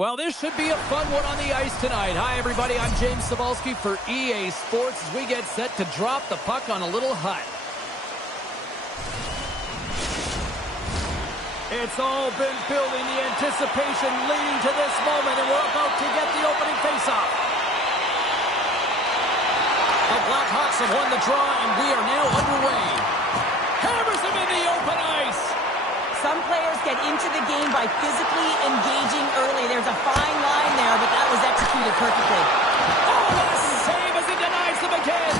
Well, this should be a fun one on the ice tonight. Hi, everybody. I'm James Cebulski for EA Sports as we get set to drop the puck on a little hut. It's all been building, the anticipation leading to this moment, and we're about to get the opening faceoff. The Blackhawks have won the draw, and we are now underway. Hammers him in the open ice. Some players get into the game by physically engaging early. There's a fine line there, but that was executed perfectly. Oh, what a save as he denies them again.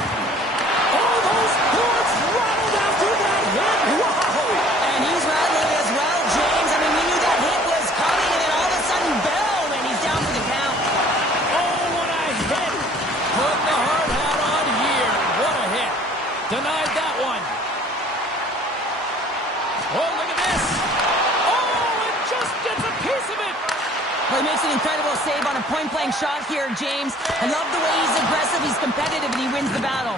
Oh, those boards rattled after that hit. Wow. And he's rattling as well, James. I mean, we knew that hit was coming, and then all of a sudden, boom, and he's down for the count. Oh, what a hit. Put the hard hat on here. What a hit. Denied that one. Oh, look at this. Oh, it just gets a piece of it. Well, he makes an incredible save on a point-blank shot here, James. I love the way he's aggressive, he's competitive, and he wins the battle.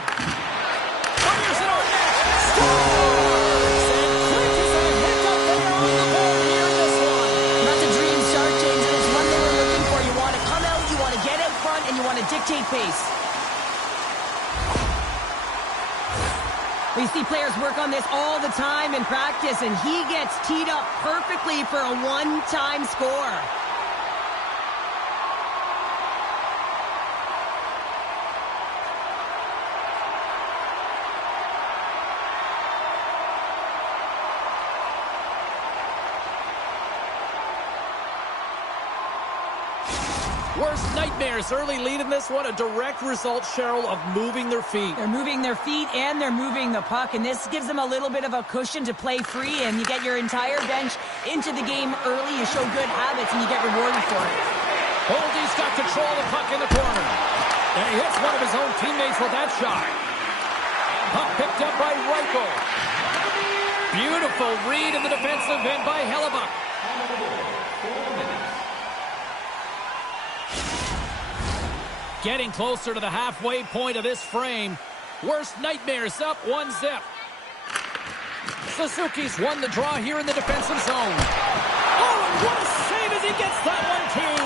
Fires it on net. Scores! And quick as a hit up there on the board here in this one. That's a dream start, James, and it's one they were looking for. You want to come out, you want to get out front, and you want to dictate pace. We see players work on this all the time in practice, and he gets teed up perfectly for a one-time score. Worst nightmares. Early lead in this one. A direct result, Cheryl, of moving their feet. They're moving their feet and they're moving the puck, and this gives them a little bit of a cushion to play free, and you get your entire bench into the game early. You show good habits, and you get rewarded for it. Holdy's got control of the puck in the corner. And he hits one of his own teammates with that shot. Puck picked up by Reichel. Beautiful read in the defensive end by Hellebuck. Getting closer to the halfway point of this frame. Worst nightmares up 1-0. Suzuki's won the draw here in the defensive zone. Oh, and what a save as he gets that one, too.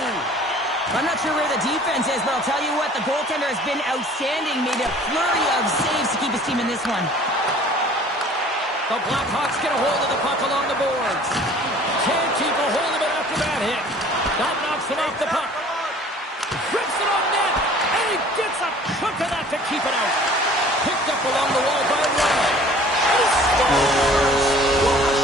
I'm not sure where the defense is, but I'll tell you what, the goaltender has been outstanding. Made a flurry of saves to keep his team in this one. The Blackhawks get a hold of the puck along the boards. Can't keep a hold of it after that hit. That knocks him off the puck. Rips it on net. And he gets a chunk of that to keep it out. Picked up along the wall by Ryan. He scores! What a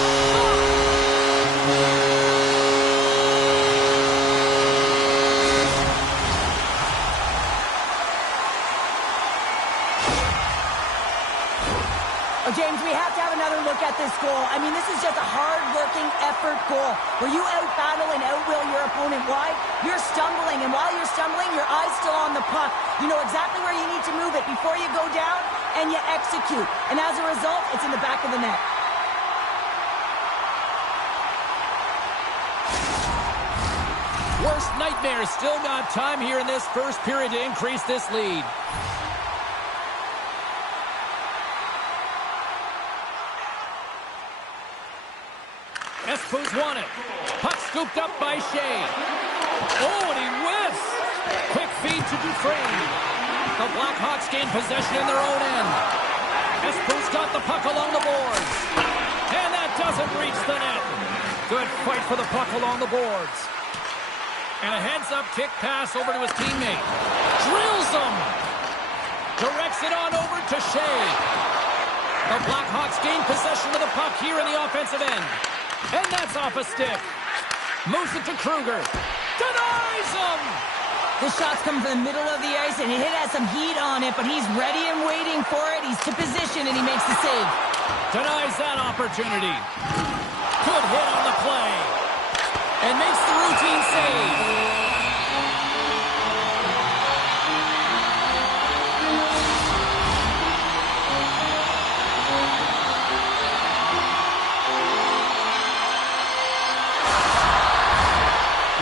Oh, James, we have to have another look at this goal. I mean, this is just a hard-working effort goal where you out-battle and out-will your opponent. Why? You're stumbling, and while you're stumbling, your eye's still on the puck. You know exactly where you need to move it before you go down, and you execute. And as a result, it's in the back of the net. worst nightmare. Still got time here in this first period to increase this lead. Espo's won it. Puck scooped up by Shea. Oh, and he whiffs. Quick feed to Dufresne. The Blackhawks gain possession in their own end. Espo's got the puck along the boards. And that doesn't reach the net. Good fight for the puck along the boards. And a heads-up kick pass over to his teammate. Drills him. Directs it on over to Shea. The Blackhawks gain possession of the puck here in the offensive end. And that's off a stick. Moves it to Kruger. Denies him! The shot's coming from the middle of the ice, and it has some heat on it, but he's ready and waiting for it. He's to position, and he makes the save. Denies that opportunity. Good hit on the play. And makes the routine save.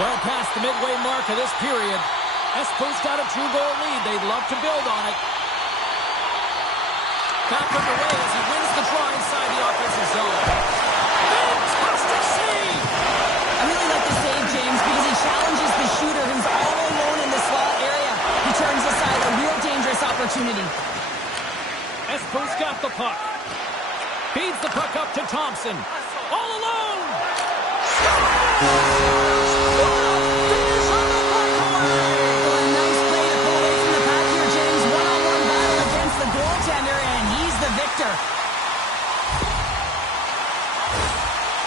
Well past the midway mark of this period. Espo's got a 2-goal lead. They'd love to build on it. Back underway as he wins the draw inside the offensive zone. Fantastic save! I really like the save, James, because he challenges the opportunity. Espo's got the puck. Feeds the puck up to Thompson. All alone! Nice play to pull away from the pack here, James. One-on-one battle against the goaltender, and he's the victor.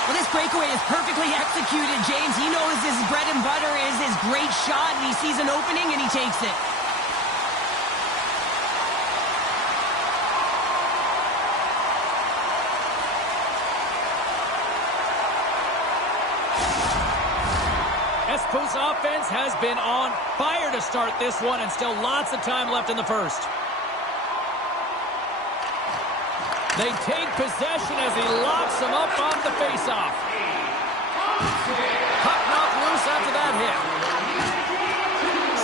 Well, this breakaway is perfectly executed, James. He knows his bread and butter is his great shot, and he sees an opening, and he takes it. Espo's offense has been on fire to start this one, and still lots of time left in the first. They take possession as he locks them up on the faceoff. Puck knocked loose after that hit.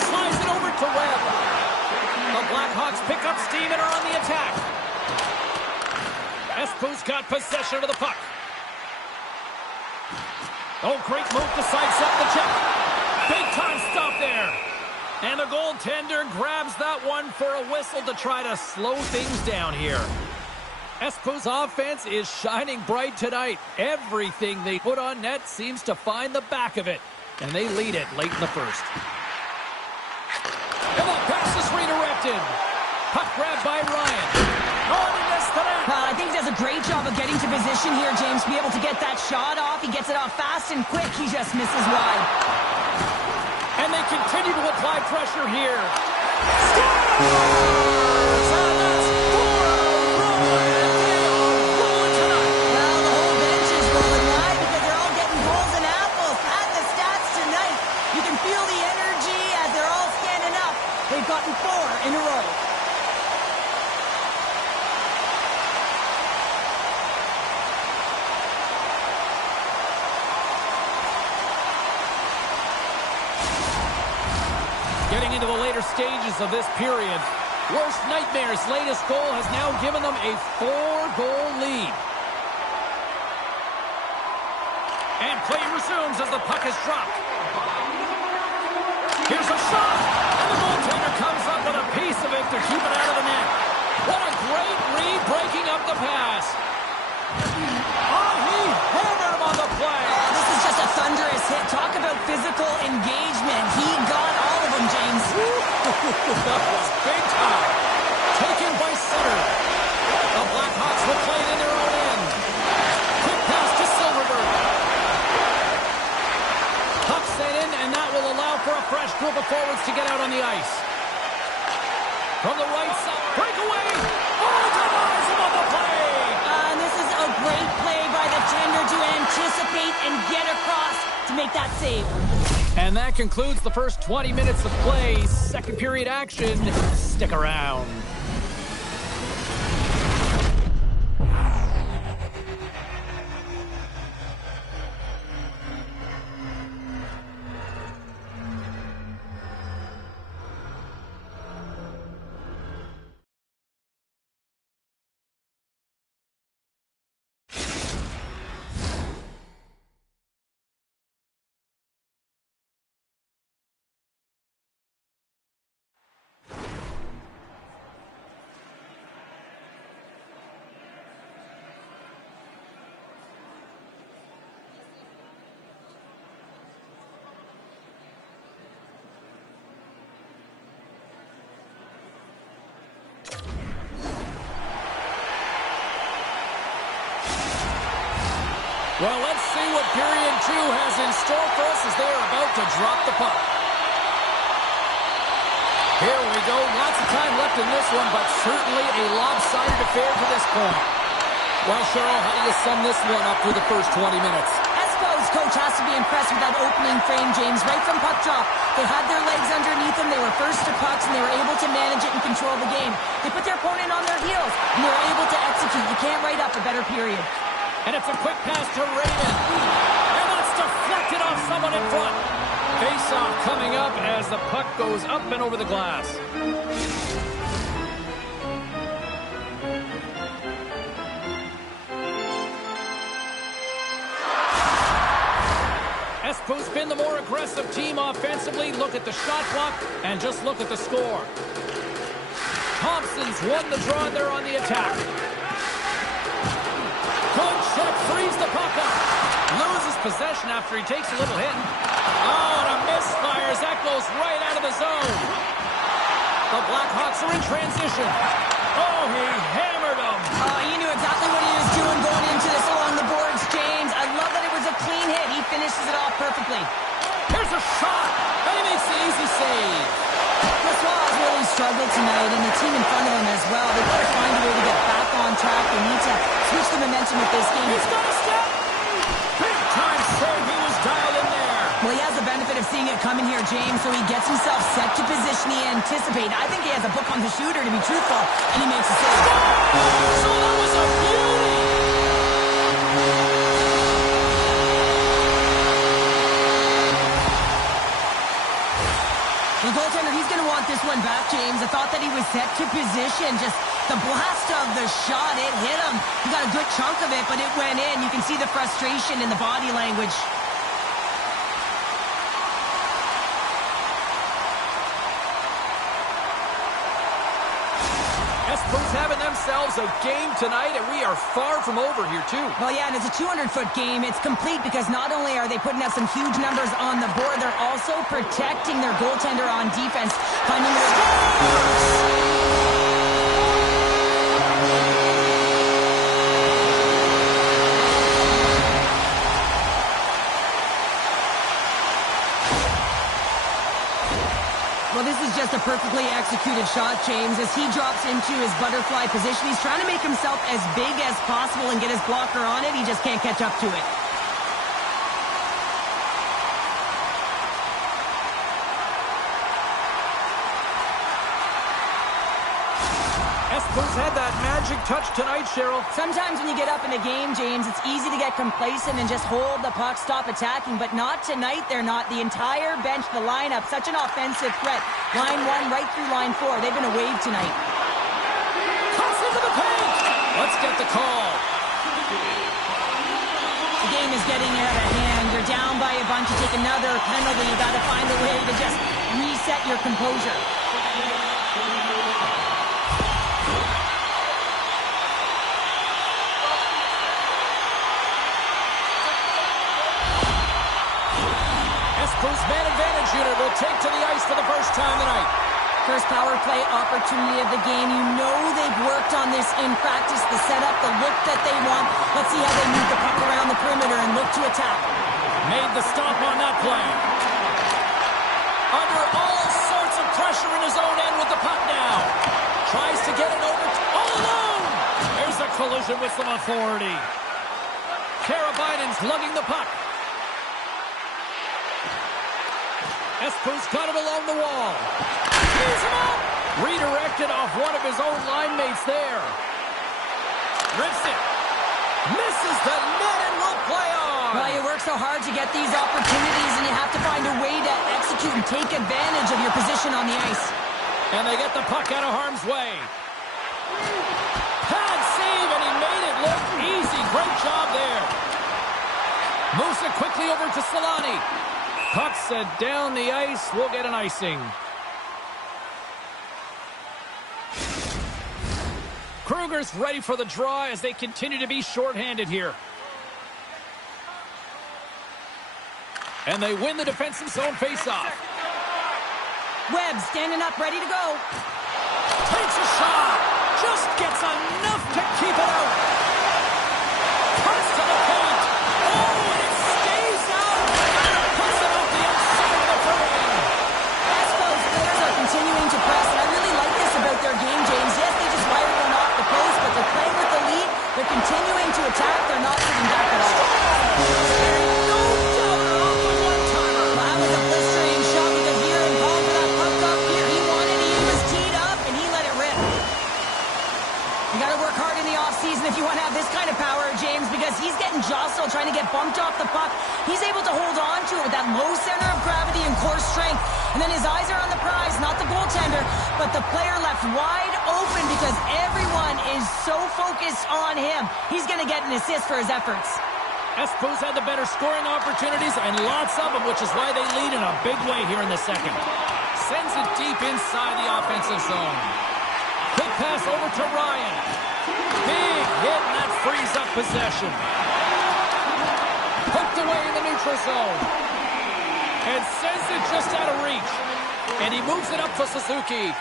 Slides it over to Webb. The Blackhawks pick up steam and are on the attack. Espo's got possession of the puck. Oh, great move to sidestep the check. Big time stop there. And the goaltender grabs that one for a whistle to try to slow things down here. Espo's offense is shining bright tonight. Everything they put on net seems to find the back of it. And they lead it late in the first. And the pass is redirected. Puck grabbed by Ryan. Oh, he missed the net. I think he does a great job of getting to position here, James. Be able to get that shot off. He gets it off fast and quick. He just misses wide. And they continue to apply pressure here. Scores! And that's 4 rolling. They are rolling tonight. Well, the whole bench is rolling. Why? Because they're all getting goals and apples. At the stats tonight, you can feel the energy as they're all standing up. They've gotten 4 in a row. Getting into the later stages of this period, worst nightmare's latest goal has now given them a 4-goal lead. And play resumes as the puck is dropped. Here's a shot, and the goaltender comes up with a piece of it to keep it out of the net. What a great read, breaking up the pass. Oh, he hammered him on the play. This is just a thunderous hit. Talk about physical engagement. He got all of them, James. That was big time. Taken by center. The Blackhawks will play it in their own end. Quick pass to Silverberg. Puck sent in, and that will allow for a fresh group of forwards to get out on the ice. From the right side, breakaway. Oh, denies him on the play. And this is a great play by the tender to anticipate and get across to make that save. And that concludes the first 20 minutes of play. Second period action. Stick around. Well, let's see what period 2 has in store for us as they are about to drop the puck. Here we go. Lots of time left in this one, but certainly a lopsided affair to this point. Well, Cheryl, how do you sum this one up through the first 20 minutes? Espo's coach has to be impressed with that opening frame, James. Right from puck drop, they had their legs underneath them. They were first to pucks, and they were able to manage it and control the game. They put their opponent on their heels, and they were able to execute. You can't write up a better period. And it's a quick pass to Raymond. And that's deflected off someone in front. Face-off coming up as the puck goes up and over the glass. Espo's been the more aggressive team offensively. Look at the shot clock and just look at the score. Thompson's won the draw there on the attack. Good check, frees the puck up. Loses possession after he takes a little hit. Oh, and a misfires. That goes right out of the zone. The Blackhawks are in transition. Oh, he hammered him. He knew exactly what he was doing going into this along the boards, James. I love that it was a clean hit. He finishes it off perfectly. Here's a shot, and he makes the easy save. Francois has really struggled tonight, and the team in front of him as well. They've got to find a way to get back on track. They need to switch the momentum of this game. He's got a step. Big time save. He was dialed in there. Well, he has the benefit of seeing it coming here, James, so he gets himself set to position he anticipated. I think he has a book on the shooter, to be truthful, and he makes a save. So that was a beauty. The goaltender, he's going to want this one back, James. I thought that he was set to position. Just the blast of the shot, it hit him. He got a good chunk of it, but it went in. You can see the frustration in the body language. Espos having themselves a game tonight, and we are far from over here, too. Well, yeah, and it's a 200-foot game. It's complete because not only are they putting up some huge numbers on the board, they're also protecting their goaltender on defense, finding ways. Well, this is just a perfectly executed shot, James. As he drops into his butterfly position, he's trying to make himself as big as possible and get his blocker on it. He just can't catch up to it. Espos had that magic touch tonight, Cheryl. Sometimes when you get up in a game, James, it's easy to get complacent and just hold the puck, stop attacking, but not tonight. They're not. The entire bench, the lineup, such an offensive threat. Line 1 right through line 4. They've been a wave tonight. Cuts into the paint. Let's get the call. The game is getting out of hand. You're down by a bunch. You take another penalty. You got to find a way to just reset your composure. Espos man advantage unit will take to the ice for the first time tonight. First power play opportunity of the game. You know they've worked on this in practice, the setup, the look that they want. Let's see how they move the puck around the perimeter and look to attack. Made the stop on that play. Under all sorts of pressure in his own end with the puck now. Tries to get it over all alone. There's a collision with some authority. Karabainen's lugging the puck. Espos got it along the wall. He's him up. Redirected off one of his own line mates there. Rips it. Misses the net and will play on. Well, you work so hard to get these opportunities, and you have to find a way to execute and take advantage of your position on the ice. And they get the puck out of harm's way. Pad save, and he made it look easy. Great job there. Moves it quickly over to Solani. Puck set down the ice. We'll get an icing. Kruger's ready for the draw as they continue to be shorthanded here. And they win the defensive zone faceoff. Webb standing up, ready to go. Takes a shot. Just gets enough to keep it out. Cuts to the paint. Oh, and it stays out. Puts it off the outside of the frame. Espos players are continuing to press, and I really like this about their game, James. Yes, they just wired one off the post, but they're playing with the lead. They're continuing to attack. They're not sitting back at all. No doubter off the one-timer. Well, that was a blistering shot. We could hear him calling for that puck up here. He wanted it. He was teed up, and he let it rip. You got to work hard in the offseason if you want to have this kind of power, James, because he's getting jostled, trying to get bumped off the puck. He's able to hold on to it with that low center of gravity and core strength. And then his eyes are on the prize, not the goaltender, but the player left wide open because everyone is so focused on him. He's going to get an assist for his efforts. Espos had the better scoring opportunities and lots of them, which is why they lead in a big way here in the second. Sends it deep inside the offensive zone. pass over to Ryan. Big hit, and that frees up possession. Hooked away in the neutral zone. And sends it just out of reach. And he moves it up for Suzuki.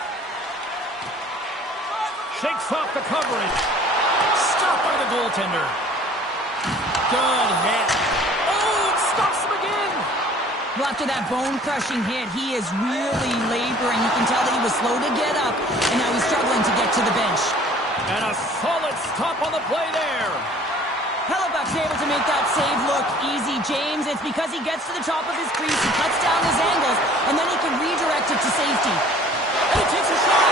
Shakes off the coverage. Stopped by the goaltender. Good hit. Oh, it stops him again. Well, after that bone-crushing hit, he is really laboring. You can tell that he was slow to get up, and now he's struggling to get to the bench. And a solid stop on the play there. Hellebuck's able to make that save look easy, James. It's because he gets to the top of his crease, he cuts down his angles, and then he can redirect it to safety. And he takes a shot.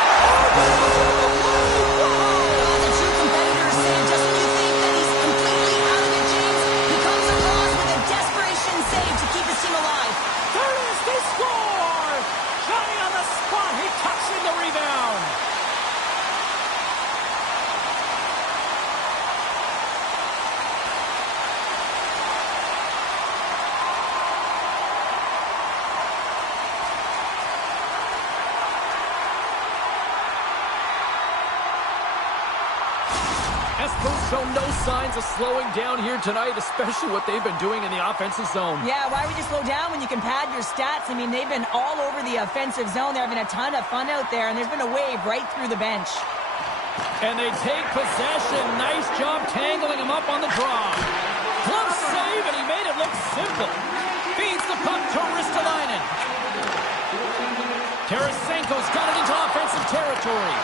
As a true competitor save, just when you think that he's completely out of it, James, he comes across with a desperation save to keep his team alive. There it is, they score! Johnny on the spot, he tucks in the rebound. Espo's shown no signs of slowing down here tonight, especially what they've been doing in the offensive zone. Yeah, why would you slow down when you can pad your stats? I mean, they've been all over the offensive zone. They're having a ton of fun out there, and there's been a wave right through the bench. And they take possession. Nice job tangling him up on the draw. Glove save, and he made it look simple. Feeds the puck to Ristolainen. Tarasenko's got it into offensive territory.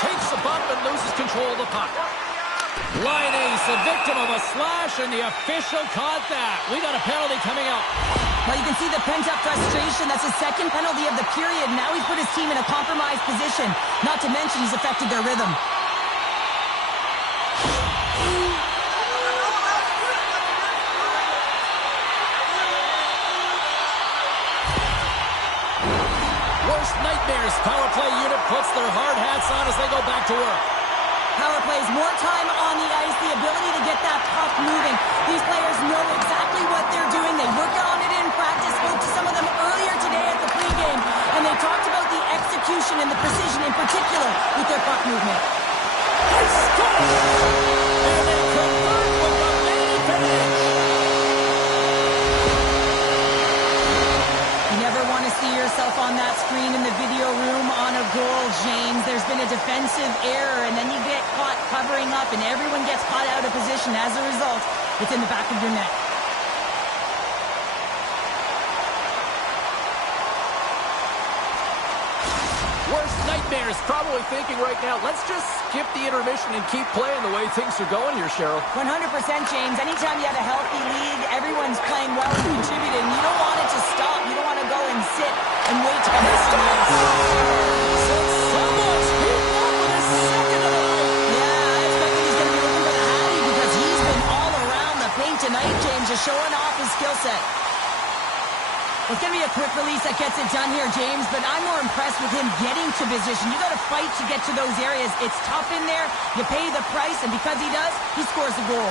Takes a bump and loses control of the puck. Line ace, a victim of a slash, and the official caught that. We got a penalty coming up. Well, you can see the pent-up frustration. That's his second penalty of the period. Now he's put his team in a compromised position. Not to mention he's affected their rhythm. Worst nightmares. Power play unit puts their hard hats on as they go back to work. Power plays more time on the ice, the ability to get that puck moving. These players know exactly what they're doing. They work on it in practice. Spoke to some of them earlier today at the pregame, and they talked about the execution and the precision in particular with their puck movement. They score! And they convert with the main advantage. You never want to see yourself on that screen in the video room on a goal, James. There's been a defensive error, and then you get caught covering up, and everyone gets caught out of position. As a result, it's in the back of your net. Worst nightmares, probably thinking right now, let's just skip the intermission and keep playing the way things are going here, Cheryl. 100%, James. Anytime you have a healthy league, everyone's playing well and contributing. You don't want it to stop. You don't want to go and sit and wait to come back to the ice. So someone's heating up with his second of the night. Yeah, I expect that he's going to be looking for the Hattie because he's been all around the paint tonight, James, just showing off his skill set. It's going to be a quick release that gets it done here, James, but I'm more impressed with him getting to position. You got to fight to get to those areas. It's tough in there. You pay the price, and because he does, he scores the goal.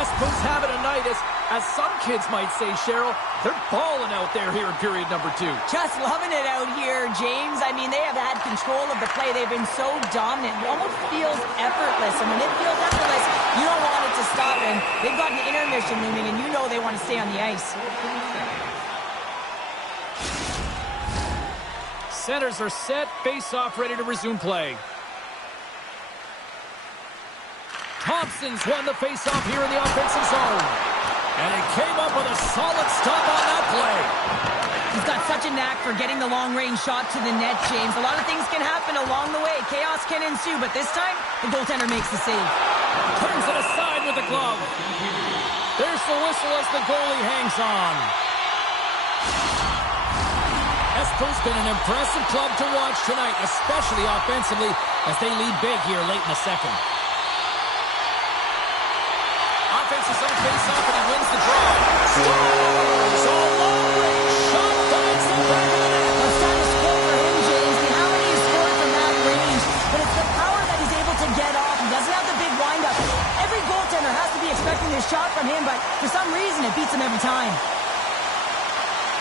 Espo's having a night, as some kids might say, Cheryl. They're balling out there here in period number 2. Just loving it out here, James. I mean, they have had control of the play. They've been so dominant. It almost feels effortless. And when it feels effortless, you don't want it to stop. And they've got an intermission looming, and you know they want to stay on the ice. Centers are set. Face-off ready to resume play. Thompson's won the face-off here in the offensive zone. And he came up with a solid stop on that play. He's got such a knack for getting the long-range shot to the net, James. A lot of things can happen along the way. Chaos can ensue, but this time, the goaltender makes the save. Turns it aside with the glove. There's the whistle as the goalie hangs on. Espo's been an impressive club to watch tonight, especially offensively, as they lead big here late in the second. Offensive zone face-off, and he wins the draw. Scores! A long-range shot finds the back of the net. Well, it's time to score for him, James. I mean, how many have scored from that range? But it's the power that he's able to get off. He doesn't have the big wind-up. Every goaltender has to be expecting this shot from him, but for some reason, it beats him every time.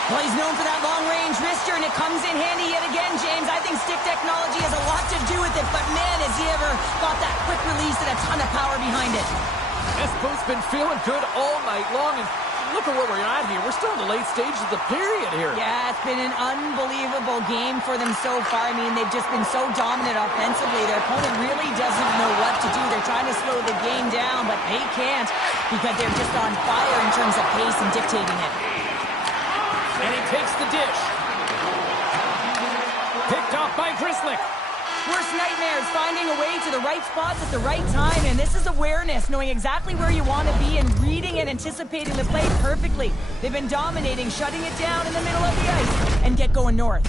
Well, he's known for that long-range wrister, and it comes in handy yet again, James. I think stick technology has a lot to do with it, but man, has he ever got that quick release and a ton of power behind it. Espo's been feeling good all night long, and look at where we're at here. We're still in the late stages of the period here. Yeah, it's been an unbelievable game for them so far. I mean, they've just been so dominant offensively. Their opponent really doesn't know what to do. They're trying to slow the game down, but they can't because they're just on fire in terms of pace and dictating it. And he takes the dish. Picked off by Grizzlick. Worst nightmare is finding a way to the right spots at the right time, and this is awareness, knowing exactly where you want to be and reading and anticipating the play perfectly. They've been dominating, shutting it down in the middle of the ice, and get going north.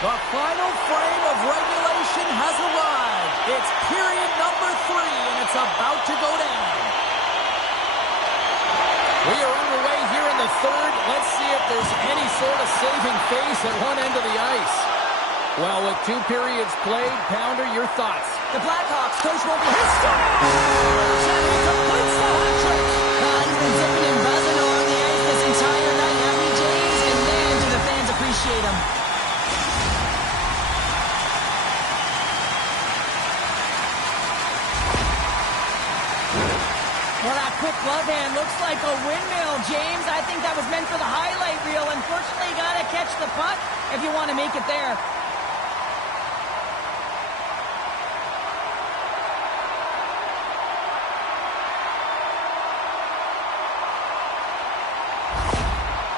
The final frame of regulation has arrived. It's period number 3, and it's about to go down. We are underway here in the third. Let's see if there's any sort of saving face at one end of the ice. Well, with 2 periods played, Pounder, your thoughts? The Blackhawks, coach will be... He scores! And he completes the hat-trick! He's been zipping and buzzing along the ice this entire night, hasn't he, James? And man, do the fans appreciate him. Well, that quick glove hand looks like a windmill, James. I think that was meant for the highlight reel. Unfortunately, you got to catch the puck if you want to make it there.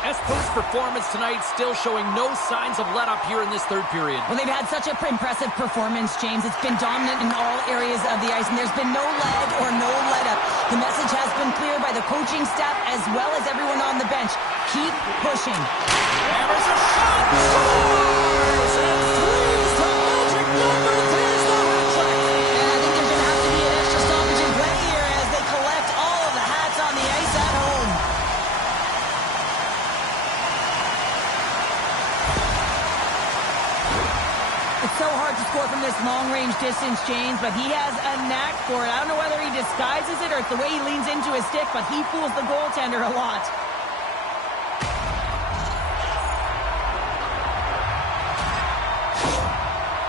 Espo's performance tonight still showing no signs of let-up here in this third period. Well, they've had such an impressive performance, James. It's been dominant in all areas of the ice, and there's been no lag or no let-up. The message has been clear by the coaching staff as well as everyone on the bench. Keep pushing. There's a shot! Scores! And three's the magic number. There's the hat-trick. And I think there's going to have to be an extra stoppage in play here as they collect all of the hats on the ice at home. It's so hard to score from this long-range distance, James, but he has a knack for it. I don't know whether he disguises it or it's the way he leans into his stick, but he fools the goaltender a lot.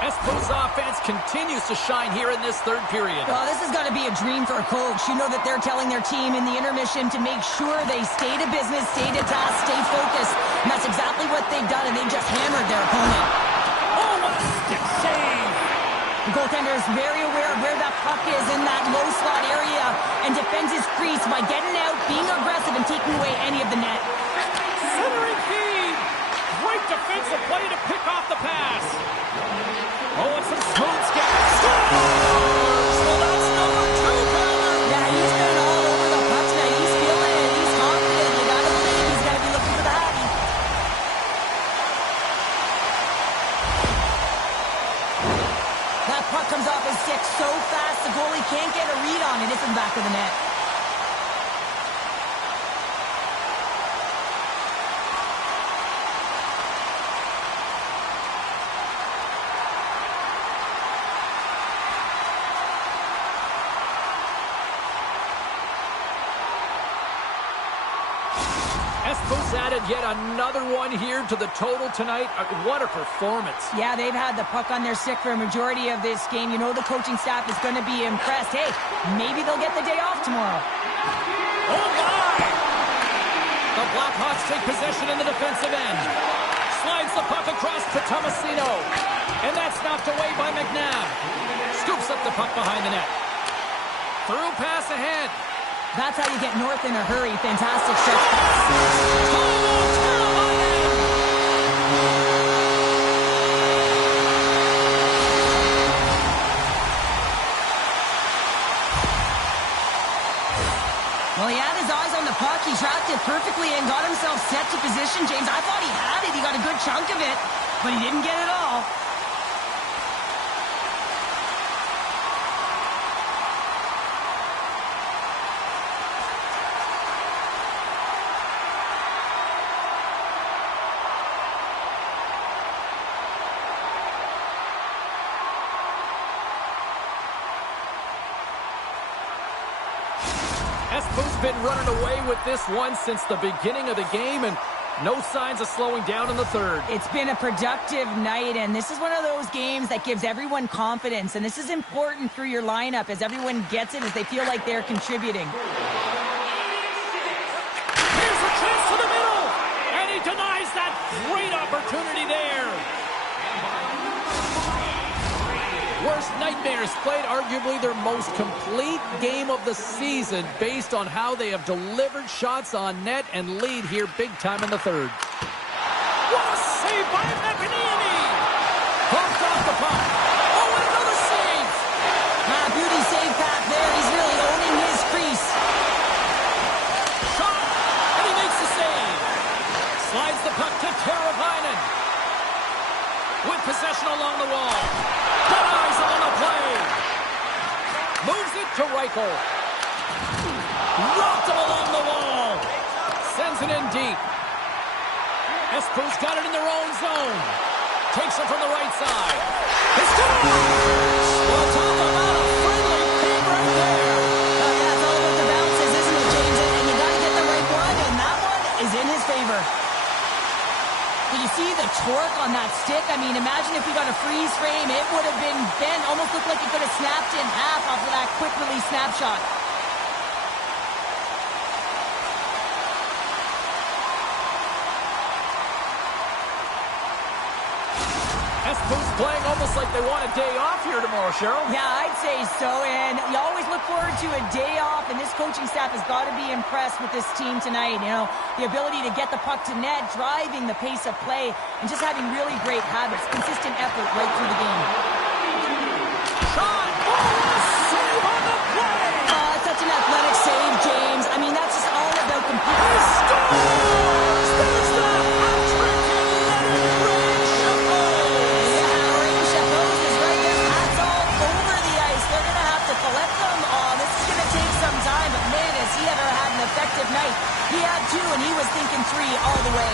Espo's offense continues to shine here in this third period. Well, this has got to be a dream for a coach. You know that they're telling their team in the intermission to make sure they stay to business, stay to task, stay focused. And that's exactly what they've done, and they've just hammered their opponent. Oh, what a stick save! The goaltender is very aware of where that puck is in that low slot area and defends his crease by getting out, being aggressive, and taking away any of the net. Centering feed! Great defensive play to pick off the pass. Oh, it's some smooth skip. Scores! Well, that's number 2, Pounder. Yeah, he's been all over the puck tonight. He's feeling it. He's confident. You gotta believe he's gonna be looking for the hattie. That puck comes off his stick so fast, the goalie can't get a read on it. It's in the back of the net. Espo's added yet another one here to the total tonight. What a performance. Yeah, they've had the puck on their stick for a majority of this game. You know the coaching staff is going to be impressed. Hey, maybe they'll get the day off tomorrow. Oh, my! The Blackhawks take possession in the defensive end. Slides the puck across to Tomasino. And that's knocked away by McNabb. Scoops up the puck behind the net. Through pass ahead. That's how you get north in a hurry. Fantastic stretch pass. Well, he had his eyes on the puck. He tracked it perfectly and got himself set to position, James. I thought he had it. He got a good chunk of it, but he didn't get it all. Espo's been running away with this one since the beginning of the game, and no signs of slowing down in the third. It's been a productive night, and this is one of those games that gives everyone confidence, and this is important through your lineup as everyone gets it, as they feel like they're contributing. Here's a chance to the middle, and he denies that great opportunity there. Worst Nightmares played arguably their most complete game of the season based on how they have delivered shots on net and lead here big time in the third. What a save by McEnany! Bumped off the puck. Oh, and another save! Beauty save pack there. He's really owning his crease. Shot, and he makes the save. Slides the puck to Teravainen. With possession along the wall. Denies him on the play. Moves it to Reichel. Rocked him along the wall. Sends it in deep. Espo's got it in their own zone. Takes it from the right side. It's good! Well, talk about a friendly pig right there. Oh, yeah, it's all about the bounces, isn't it, James? And you got to get the right one, and that one is in his favor. You see the torque on that stick? I mean, imagine if we got a freeze frame. It would have been bent. Almost looked like it could have snapped in half off of that quick release snapshot. Espo's playing almost like they want a day off here tomorrow, Cheryl. Yeah, I'd say so, and you always look forward to a day off, and this coaching staff has got to be impressed with this team tonight. You know, the ability to get the puck to net, driving the pace of play, and just having really great habits, consistent effort right through the game. Shot! Oh, save on the play! Such an athletic save, James. I mean, that's just all about computer. He scores! There's the hat-trick and let it rain, Chapeau! Yeah, Rain Chapeau's is right. There's hats all over the ice. They're going to have to collect them all. This is going to take some time, but man, has he ever had an effective night. He had two, and he was thinking three all the way.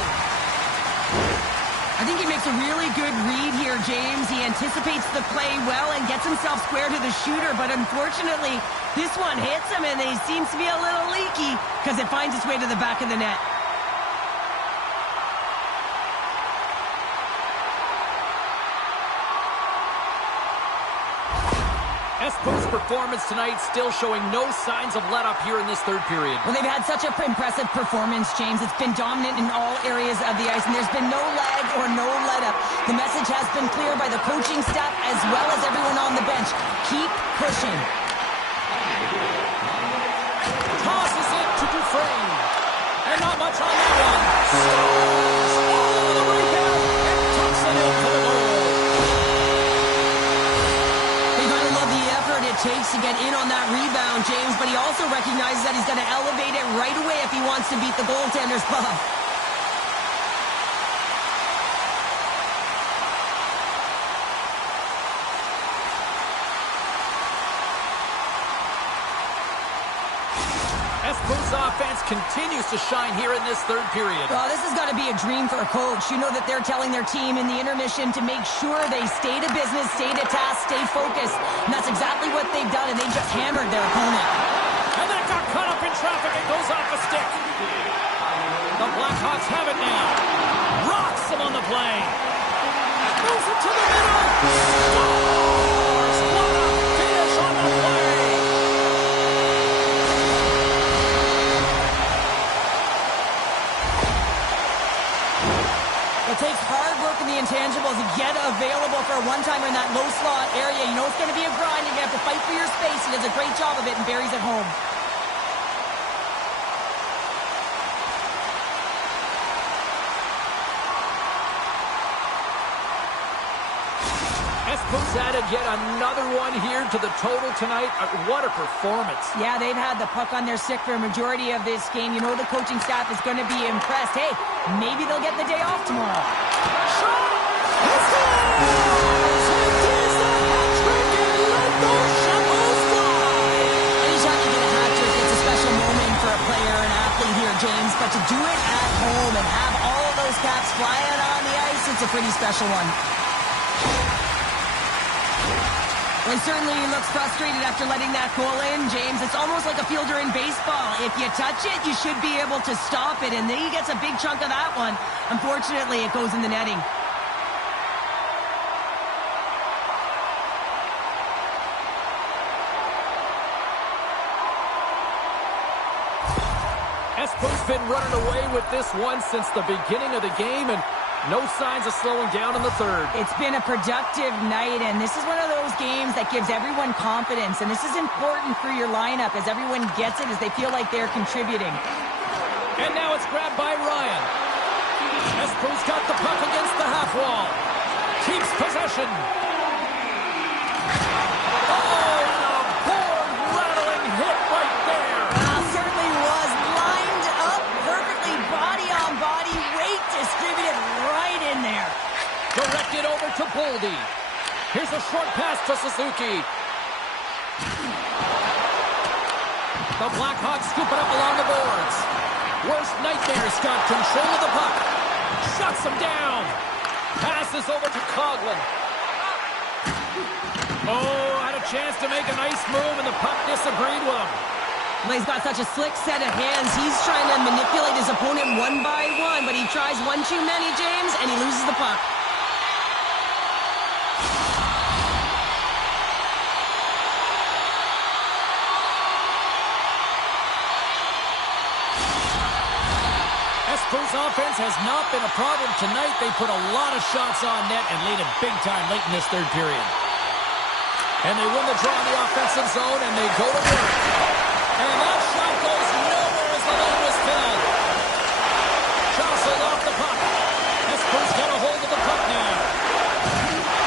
I think he makes a really good read here, James. He anticipates the play well and gets himself square to the shooter, but unfortunately, this one hits him, and he seems to be a little leaky because it finds its way to the back of the net. Espo's performance tonight still showing no signs of let-up here in this third period. Well, they've had such an impressive performance, James. It's been dominant in all areas of the ice, and there's been no lag or no let-up. The message has been clear by the coaching staff as well as everyone on the bench. Keep pushing. Tosses it to Dufresne. And not much on that one. Scores! All over the rebound and tucks it into the goal. It takes to get in on that rebound, James, but he also recognizes that he's going to elevate it right away if he wants to beat the goaltender's glove. Espo's offense continues to shine here in this third period. Well, this has got to be a dream for a coach. You know that they're telling their team in the intermission to make sure they stay to business, stay to task, stay focused. And that's exactly what they've done, and they just hammered their opponent. And that got caught up in traffic and goes off the stick. The Blackhawks have it now. Rocks him on the play. Moves it to the middle. Scores! What a finish on the play. It takes hard work in the intangibles to get available for a one-timer in that low slot area. You know it's going to be a grind. You're going to have to fight for your space. He does a great job of it and buries it home. Espos added yet another one here to the total tonight. What a performance. Yeah, they've had the puck on their stick for a majority of this game. You know the coaching staff is going to be impressed. Hey, maybe they'll get the day off tomorrow. Shot! He scores! It is a hat trick and let those shovels fly! Anytime you get a hat trick, it's a special moment for a player and athlete here, James. But to do it at home and have all of those caps flying on the ice, it's a pretty special one. Well, he certainly looks frustrated after letting that goal in, James. It's almost like a fielder in baseball. If you touch it, you should be able to stop it, and then he gets a big chunk of that one. Unfortunately, it goes in the netting. Espos been running away with this one since the beginning of the game, and no signs of slowing down in the third. It's been a productive night, and this is one of those games that gives everyone confidence, and this is important for your lineup as everyone gets it, as they feel like they're contributing. And now it's grabbed by Ryan. Espos got the puck against the half wall. Keeps possession. Oh, and a board-rattling hit right there. Certainly was lined up perfectly, body on body, weight distributed right in there. Directed over to Boldy. Here's a short pass to Suzuki. The Blackhawks scoop it up along the boards. Worst nightmare's got control of the puck. Shuts him down. Passes over to Coughlin. Oh, had a chance to make a nice move, and the puck disagreed with him. Well, he's got such a slick set of hands. He's trying to manipulate his opponent one by one, but he tries one too many, James, and he loses the puck. Espos offense has not been a problem tonight. They put a lot of shots on net and laid it big time late in this third period. And they win the draw in the offensive zone, and they go to work. And that shot goes nowhere as the lane was filled. Jostled off the puck. Espos got a hold of the puck now.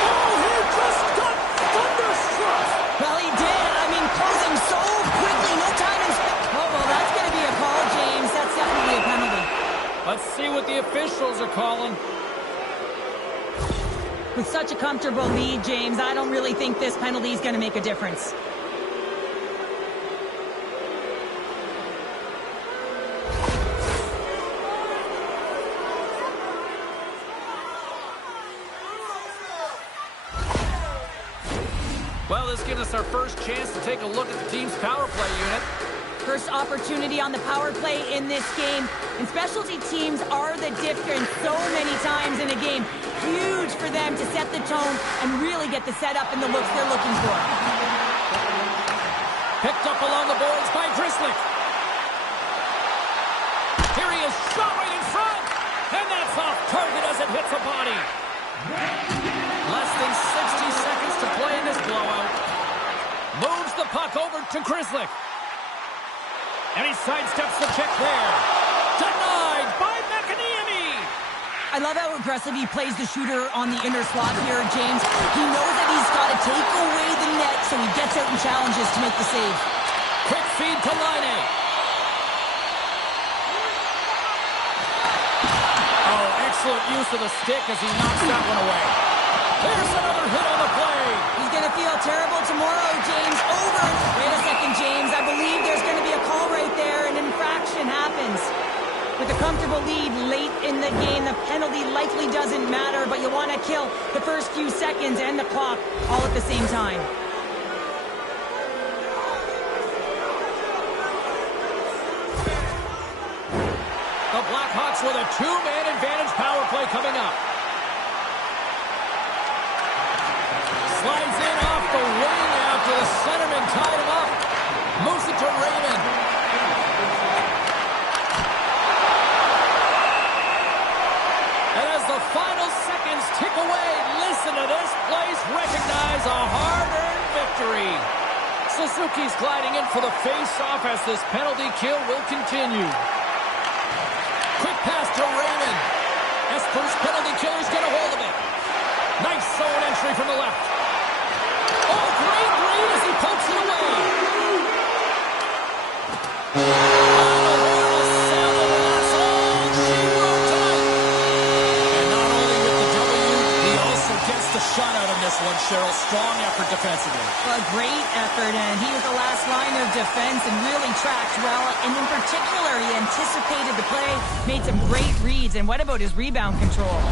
Oh, he just got thunderstruck. Well, he did. I mean, closing so quickly. No time in... Oh, well, that's going to be a call, James. That's definitely a penalty. Let's see what the officials are calling. With such a comfortable lead, James, I don't really think this penalty is going to make a difference. Well, this gives us our first chance to take a look at the team's power play unit. First opportunity on the power play in this game. And specialty teams are the difference so many times in a game. Huge for them to set the tone and really get the setup and the looks they're looking for. Picked up along the boards by Grizzlick. Here he is, shot right in front. And that's off target as it hits a body. Less than 60 seconds to play in this blowout. Moves the puck over to Grizzlick. And he sidesteps the check there. Denied by McAniemi. I love how aggressive he plays the shooter on the inner slot here, James. He knows that he's got to take away the net, so he gets out and challenges to make the save. Quick feed to Laine. Oh, excellent use of the stick as he knocks that one away. There's another hit on the play. He's going to feel terrible tomorrow, James. Over. Wait a second, James. I believe there's going to be a call right there. An infraction happens. With a comfortable lead late in the game, the penalty likely doesn't matter, but you want to kill the first few seconds and the clock all at the same time. The Blackhawks with a two-man advantage power play coming up. Slides in off the wing after the centerman tied him up. Moves it to Raymond. And as the final seconds tick away, listen to this place recognize a hard-earned victory. Suzuki's gliding in for the face-off as this penalty kill will continue. Quick pass to Raymond. Espos penalty killers get a hold of it. Nice zone entry from the left. Oh, great read as he pokes it away. Shot out of this one, Cheryl. Strong effort defensively. A great effort, and he was the last line of defense and really tracked well. And in particular, he anticipated the play, made some great reads. And what about his rebound control?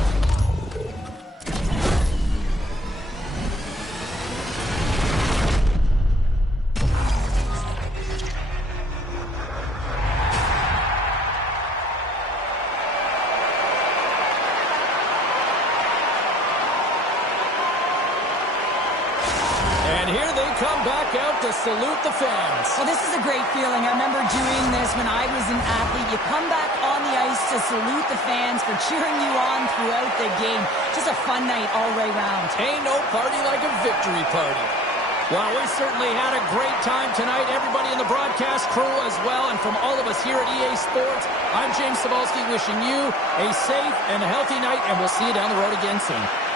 Here they come back out to salute the fans. Well, this is a great feeling. I remember doing this when I was an athlete. You come back on the ice to salute the fans for cheering you on throughout the game. Just a fun night all the way around. Ain't no party like a victory party. Well, we certainly had a great time tonight. Everybody in the broadcast crew as well. And from all of us here at EA Sports, I'm James Cebulski wishing you a safe and healthy night, and we'll see you down the road again soon.